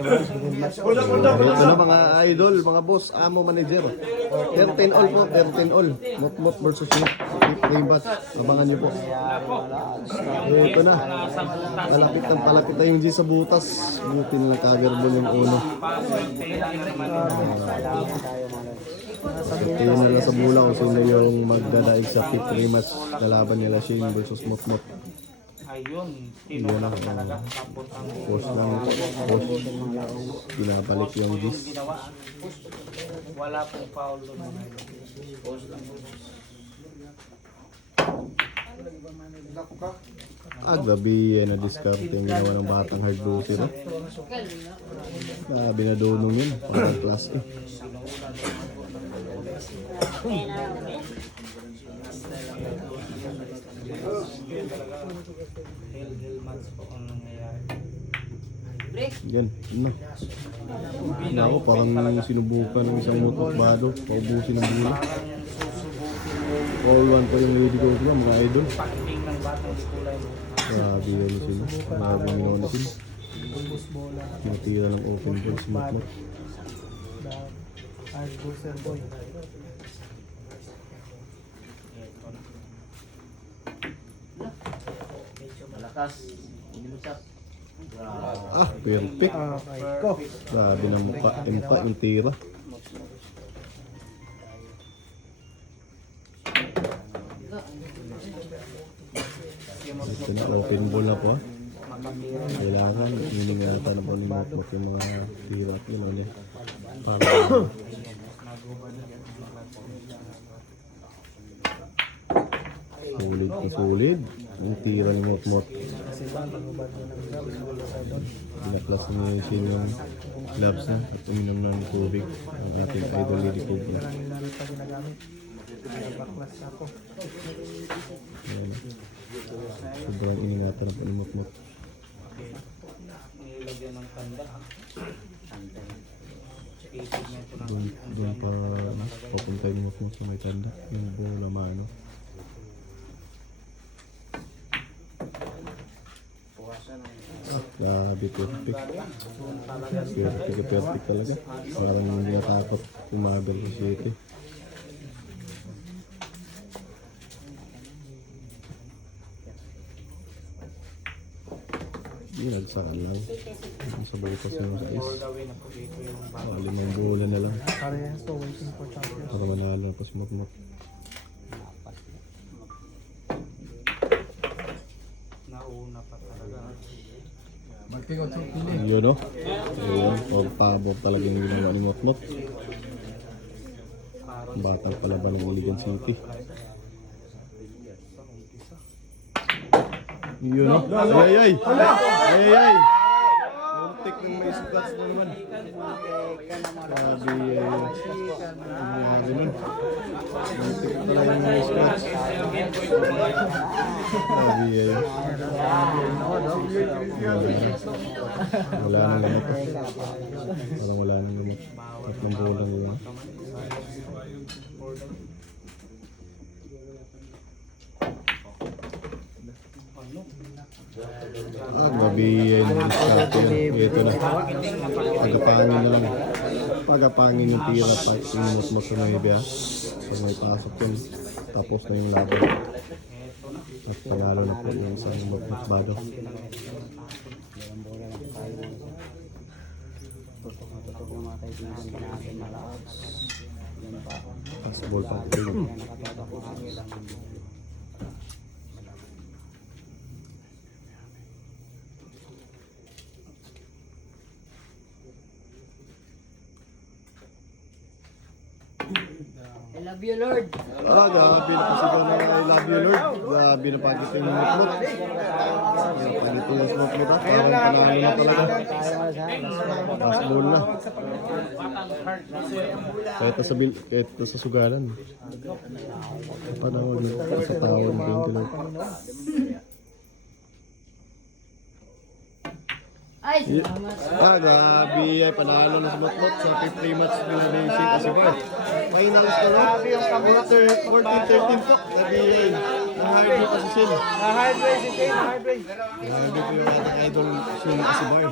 Ito na mga idol, mga boss, amo manager. 13 all po, 13 all. Mot versus Smith. Game batch. Abangan nyo po. Ito na. Palapit na yung G sa butas. Buti na nakagerbol yung uno. Ito na sa bula kung sino yung magdadaig sa pit rematch. Lalaban nila Shane versus Mot. Ayun, tinulak talaga. Tapos ang Post lang. Post. Pinabalik yung Gis. ginawa. Wala pong foul doon. Post lang. Gabi na discard yung ginawa ng batang hard booty. No? Grabe na dunong yun. Parang class A. Hell match po ang nangyayari. Yan, ano. Ako, parang sinubukan ng isang motor bado. Paubusin ng bula. All one pa yung lady ko ba, mga idol. Pagting ng batang di kulay mo. Grabe yun sila. Grabe yung ginawa na sila. Tinatira ng open ball, smart. Malakas. Inimusap. Perfect. Grabe na mukha. Impa yung tira. Ito na, open ball na po ha. Kailangan, hiningatan na po ni Motmot yung mga tira. Yun ulit. Para sulit na sulit. Yung tira ni Motmot. Binaklas niya yung sino yung gloves na at uminom ng tubig. Ang ating idol lady po. Sobrang iningatan na po ni Motmot. Nilagyan ng tanda. Doon pa papunta yung Motmot sa may tanda. Yung bola mano. Grabe, perfect. Perfect talaga. Parang hindi natakot yung Marvel City. Hindi, nagsakan lang. Sabay pa siya sa is. Limang bola na lang. Para manalo na pa si Motmot. Nauna pa talaga. Yun o. Ayun, pagpabor talaga yung ginawa ni Motmot. Batang palaban ng Iligan City. Yun o. Ay! Muntik ng may sukats na naman. Grabe nun. Muntik talaga yung may sukats. Grabe wala nang gamot. Parang wala nang gamot. Tatlong bulang yun. Grabe yun. Ito na. Pagapangin na lang. Pagapangin yung tira. Pinumot-mot sa may biya. So may pasok yun. Tapos na yung laban. At panalo na po yung isang Motmot bado. Passable pa po yun. I love you, Lord. Grabe na kasi daw na I love you, Lord. Grabe na pagit yung Motmot. Pagit yung Motmot ha. Parang panalo na talaga. Passable na. Kahit sa sugalan. Panawag na sa tawon ng 20 Lord. Ay, salamat. Grabe ay panalo na sa Motmot sa 5 match nila ni Shane Asibar. Finals na no? 14-13 po. Grabe ay. Na-hardway pa si Shane. Na-hardway si Shane, na-hardway. Na-hardway po yung ating idol Shane Asibar.